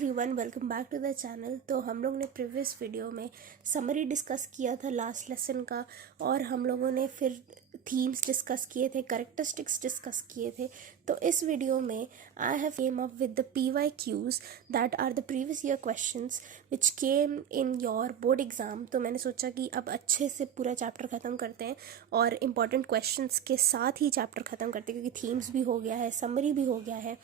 Everyone, welcome back to the channel. तो हम लोग ने प्रीवियस वीडियो में समरी डिस्कस किया था लास्ट लेसन का, और हम लोगों ने फिर थीम्स डिस्कस किए थे, कैरेक्टरिस्टिक्स डिस्कस किए थे। तो इस वीडियो में I have come up with the PYQs that are the previous year questions which came in your board exam. तो मैंने सोचा कि अब अच्छे से पूरा चैप्टर ख़त्म करते हैं और इम्पॉर्टेंट क्वेश्चंस के साथ ही चैप्टर ख़त्म करते हैं, क्योंकि थीम्स भी हो गया है, समरी भी हो गया है,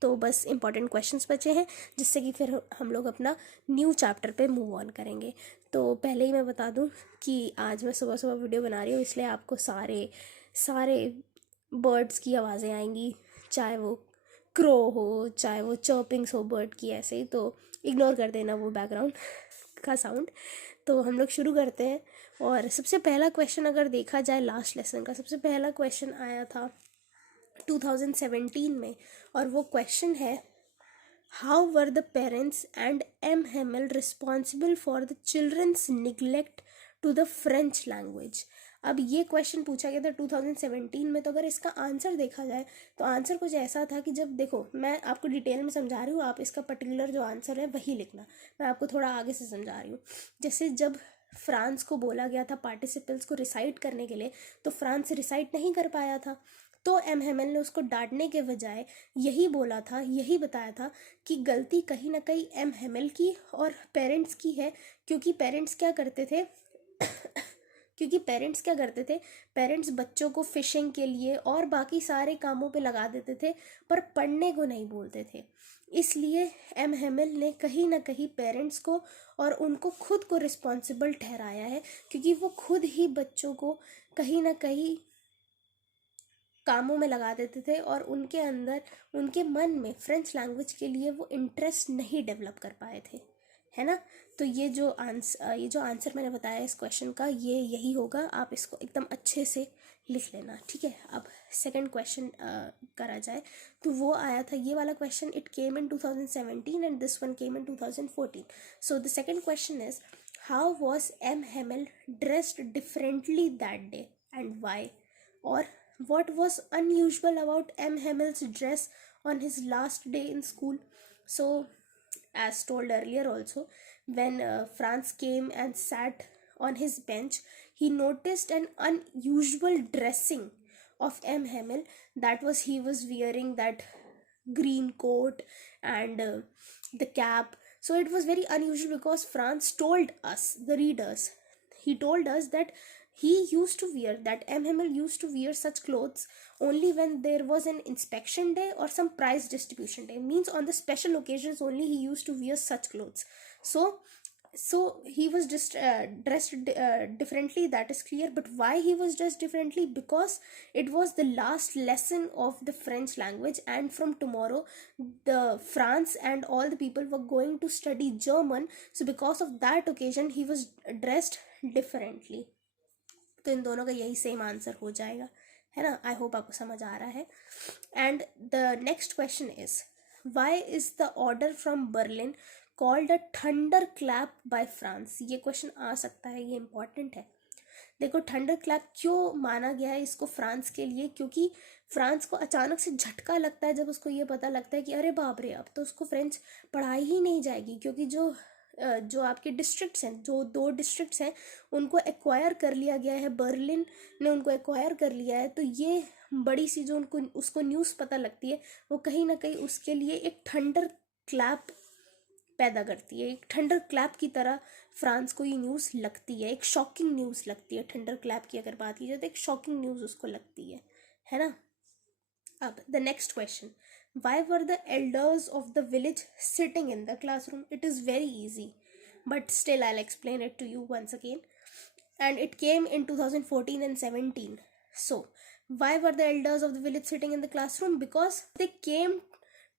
तो बस इंपॉर्टेंट क्वेश्चंस बचे हैं, जिससे कि फिर हम लोग अपना न्यू चैप्टर पे मूव ऑन करेंगे। तो पहले ही मैं बता दूं कि आज मैं सुबह सुबह वीडियो बना रही हूँ, इसलिए आपको सारे सारे बर्ड्स की आवाज़ें आएंगी, चाहे वो क्रो हो, चाहे वो चर्पिंग्स हो बर्ड की, ऐसे ही। तो इग्नोर कर देना वो बैकग्राउंड का साउंड। तो हम लोग शुरू करते हैं। और सबसे पहला क्वेश्चन अगर देखा जाए, लास्ट लेसन का सबसे पहला क्वेश्चन आया था 2017 में, और वो क्वेश्चन है, how were the parents and M Hamel responsible for the childrens neglect to the French language. अब ये क्वेश्चन पूछा गया था 2017 में। तो अगर इसका आंसर देखा जाए तो आंसर कुछ ऐसा था कि जब देखो, मैं आपको डिटेल में समझा रही हूँ, आप इसका पर्टिकुलर जो आंसर है वही लिखना। मैं आपको थोड़ा आगे से समझा रही हूँ। जैसे जब फ्रांस को बोला गया था पार्टिसिपल्स को रिसाइट करने के लिए, तो फ्रांस रिसाइट नहीं कर पाया था। तो एम हेमल ने उसको डांटने के बजाय यही बोला था, यही बताया था कि गलती कहीं ना कहीं एम हेमल की और पेरेंट्स की है। क्योंकि पेरेंट्स क्या करते थे पेरेंट्स बच्चों को फिशिंग के लिए और बाकी सारे कामों पे लगा देते थे, पर पढ़ने को नहीं बोलते थे। इसलिए एम हेमल ने कहीं ना कहीं पेरेंट्स को और उनको खुद को रिस्पॉन्सिबल ठहराया है, क्योंकि वो खुद ही बच्चों को कहीं ना कहीं कामों में लगा देते थे और उनके अंदर, उनके मन में फ्रेंच लैंग्वेज के लिए वो इंटरेस्ट नहीं डेवलप कर पाए थे, है ना। तो ये जो आंसर मैंने बताया इस क्वेश्चन का, ये यही होगा। आप इसको एकदम अच्छे से लिख लेना, ठीक है। अब सेकंड क्वेश्चन करा जाए तो वो आया था, ये वाला question it came in 2017 and this one came in 2014। So the second question is, how was M Hamel dressed differently that day and why, और what was unusual about M. Hamill's dress on his last day in school? So, as told earlier also, when Franz came and sat on his bench, he noticed an unusual dressing of M. Hamill. That was, he was wearing that green coat and the cap. So it was very unusual because Franz told us, the readers, he told us that he used to wear, that M. Hamel used to wear such clothes only when there was an inspection day or some prize distribution day. Means on the special occasions only he used to wear such clothes. So he was just dressed differently, that is clear. But why he was dressed differently? Because it was the last lesson of the French language, and from tomorrow the France and all the people were going to study German. So because of that occasion he was dressed differently. तो इन दोनों का यही same answer हो जाएगा, है ना। आई hope आपको समझ आ रहा है। And the next question is, why is the order from Berlin called a thunder clap by France. ये क्वेश्चन आ सकता है, ये इंपॉर्टेंट है। देखो, थंडर क्लैप क्यों माना गया है इसको फ्रांस के लिए? क्योंकि फ्रांस को अचानक से झटका लगता है जब उसको ये पता लगता है कि अरे बाप रे, अब तो उसको फ्रेंच पढ़ाई ही नहीं जाएगी, क्योंकि जो आपके डिस्ट्रिक्ट्स हैं, जो 2 डिस्ट्रिक्ट्स हैं, उनको एक्वायर कर लिया गया है, बर्लिन ने उनको एक्वायर कर लिया है। तो ये बड़ी सी जो उसको न्यूज़ पता लगती है, वो कहीं ना कहीं उसके लिए एक थंडर क्लैप पैदा करती है। एक थंडर क्लैप की तरह फ्रांस को ये न्यूज़ लगती है, एक शॉकिंग न्यूज़ लगती है। थंडर क्लैप की अगर बात की जाए तो एक शॉकिंग न्यूज़ उसको लगती है ना। अब the next question, why were the elders of the village sitting in the classroom? It is very easy, but still I'll explain it to you once again. And it came in 2014 and 17. So why were the elders of the village sitting in the classroom? Because they came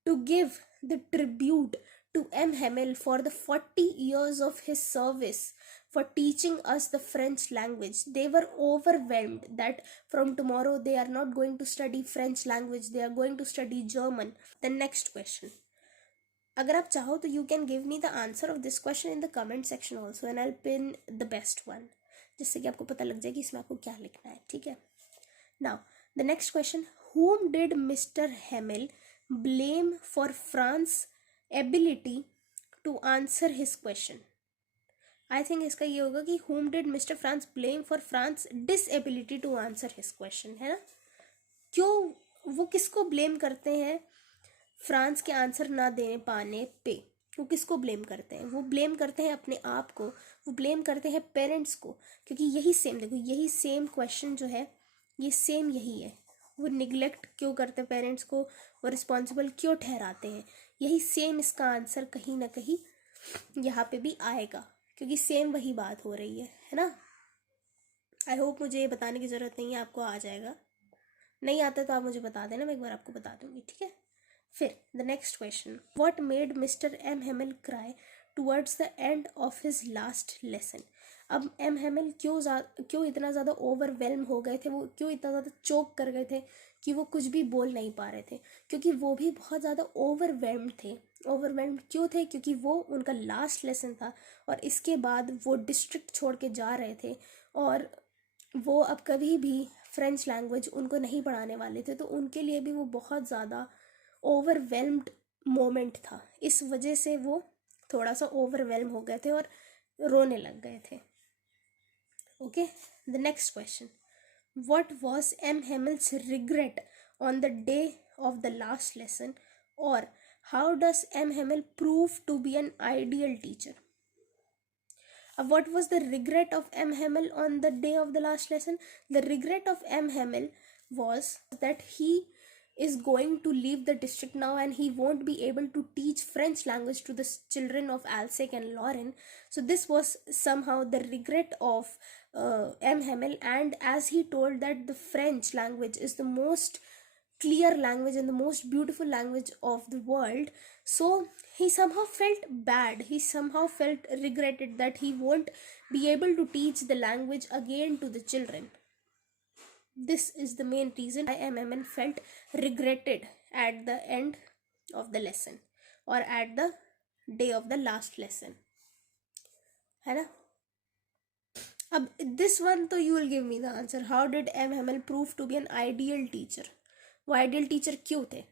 to give the tribute to M. Hamel for the 40 years of his service for teaching us the French language. They were overwhelmed that from tomorrow they are not going to study French language, they are going to study German. The next question, अगर आप चाहो तो you can give me the answer of this question in the comment section also, and I'll pin the best one, जिससे कि आपको पता लग जाए कि इसमें आपको क्या लिखना है, ठीक है। Now the next question, whom did Mr. Hamel blame for France's ability to answer his question. I think इसका ये होगा कि whom did mister France blame for France disability to answer his question, है ना? क्यों वो किसको ब्लेम करते हैं फ्रांस के आंसर ना दे पाने पे? वो किसको ब्लेम करते हैं? वो ब्लेम करते हैं अपने आप को, वो ब्लेम करते हैं पेरेंट्स को, क्योंकि यही सेम, देखो यही सेम क्वेश्चन जो है ये सेम यही है। वो निगलेक्ट क्यों करते हैं पेरेंट्स को, वो रिस्पॉन्सिबल क्यों ठहराते हैं, यही सेम इसका आंसर कहीं ना कहीं यहाँ पे भी आएगा, क्योंकि सेम वही बात हो रही है ना? आई होप मुझे ये बताने की ज़रूरत नहीं है, आपको आ जाएगा। नहीं आता तो आप मुझे बता देना, मैं एक बार आपको बता दूंगी, ठीक है? फिर the next question, what made mister M Hamel cry towards the end of his last lesson? अब एम हेमल क्यों इतना ज़्यादा ओवरवेल्म हो गए थे, वो क्यों इतना ज़्यादा चोक कर गए थे कि वो कुछ भी बोल नहीं पा रहे थे? क्योंकि वो भी बहुत ज़्यादा ओवरवेल्म्ड थे। ओवरवेल्म्ड क्यों थे? क्योंकि वो उनका लास्ट लेसन था और इसके बाद वो डिस्ट्रिक्ट छोड़ के जा रहे थे और वो अब कभी भी फ्रेंच लैंग्वेज उनको नहीं पढ़ाने वाले थे, तो उनके लिए भी वो बहुत ज़्यादा ओवरवेल्म्ड मोमेंट था। इस वजह से वो थोड़ा सा ओवरवेल्म हो गए थे और रोने लग गए थे। Okay, the next question, what was M Hamel's regret on the day of the last lesson, और how does M Hamel prove to be an ideal teacher? What was the regret of M. Hamel on the day of the last lesson? The regret of M. Hamel was that he is going to leave the district now and he won't be able to teach French language to the children of Alsace and Lorraine. So this was somehow the regret of M. Hamel, and as he told that the French language is the most clear language and the most beautiful language of the world, so he somehow felt bad, he somehow felt regretted that he won't be able to teach the language again to the children. This is the main reason why MMN felt regretted at the end of the lesson or at the day of the last lesson, है ना? अब this one तो you will give me the answer. How did M. Hamel prove to be an ideal teacher? वो ideal teacher क्यों थे?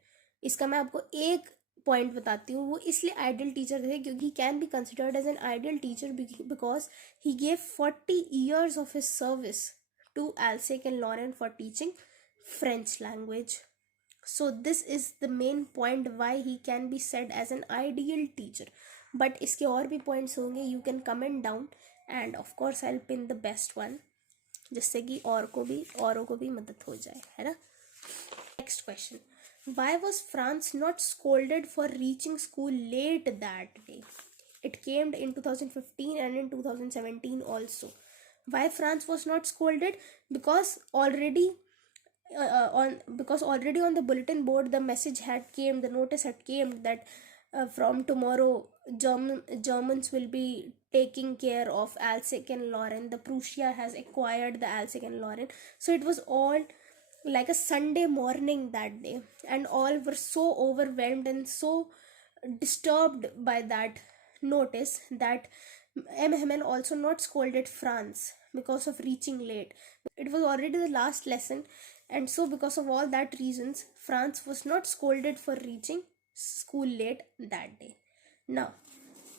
इसका मैं आपको एक पॉइंट बताती हूँ। वो इसलिए आइडियल टीचर थे क्योंकि can be considered as an ideal teacher because he gave 40 years of his service to Alsace and Lorraine for teaching French language. So this is the main point why he can be said as an ideal teacher. But इसके और भी points होंगे, you can comment down and of course I'll pin the best one, जिससे कि औरों को भी मदद हो जाए, है ना? Next question, why was France not scolded for reaching school late that day? It came in 2015 and in 2017 also. Why France was not scolded? Because already on the bulletin board the message had came, the notice had came that from tomorrow Germans will be taking care of Alsace and Lorraine. The Prussia has acquired the Alsace and Lorraine. So it was all like a Sunday morning that day, and all were so overwhelmed and so disturbed by that notice that M. Hamel also not scolded France because of reaching late. It was already the last lesson, and so because of all that reasons France was not scolded for reaching school late that day. Now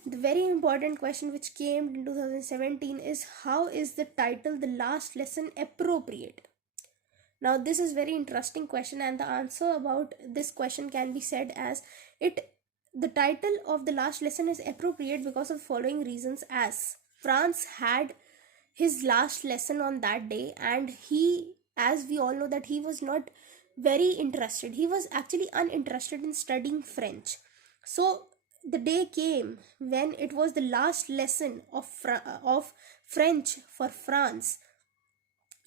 the very important question which came in 2017 is, how is the title The Last Lesson appropriate? Now this is very interesting question, and the answer about this question can be said as the title of The Last Lesson is appropriate because of following reasons. As France had his last lesson on that day, and he, as we all know, that he was not very interested, he was actually uninterested in studying French. So the day came when it was the last lesson of French for France,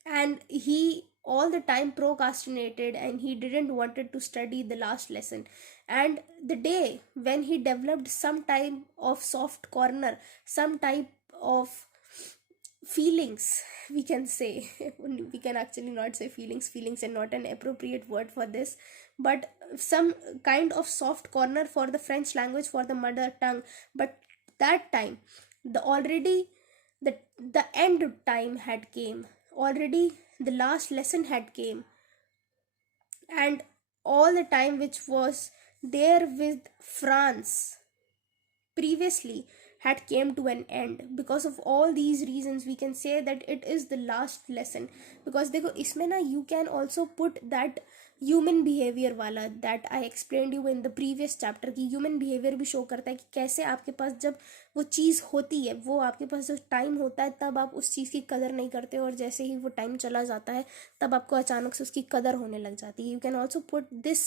and he all the time procrastinated and he didn't wanted to study the last lesson. And the day when he developed some type of soft corner, some type of feelings, we can say, we can actually not say feelings are not an appropriate word for this, but some kind of soft corner for the French language, for the mother tongue. But that time the end time had came already, the last lesson had came, and all the time which was there with France previously had came to an end. Because of all these reasons we can say that it is the last lesson. because देखो इसमें ना you can also put that human behaviour वाला that I explained you in the previous chapter की human behaviour भी show करता है कि कैसे आपके पास जब वो चीज़ होती है, वो आपके पास जो टाइम होता है तब आप उस चीज़ की कदर नहीं करते, और जैसे ही वो टाइम चला जाता है तब आपको अचानक से उसकी कदर होने लग जाती है. You can also put this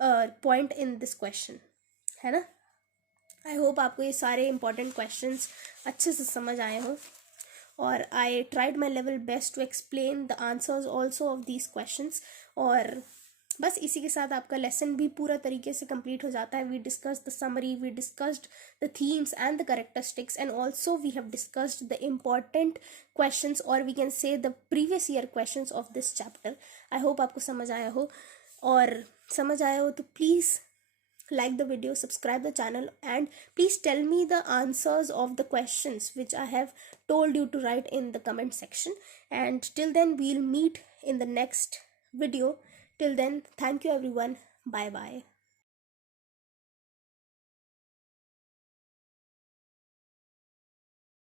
point in this question, है ना. आई होप आपको ये सारे इंपॉर्टेंट क्वेश्चंस अच्छे से समझ आए हों, और I tried my level best to explain the answers also of these questions. और बस इसी के साथ आपका लेसन भी पूरा तरीके से कंप्लीट हो जाता है. We discussed the summary, we discussed the themes and the characteristics, and also we have discussed the important questions, और we can say the previous year questions of this chapter. I hope आपको समझ आया हो, और समझ आया हो तो please like the video, subscribe the channel, and please tell me the answers of the questions which I have told you to write in the comment section. And till then we'll meet in the next video. Till then, thank you everyone. Bye bye.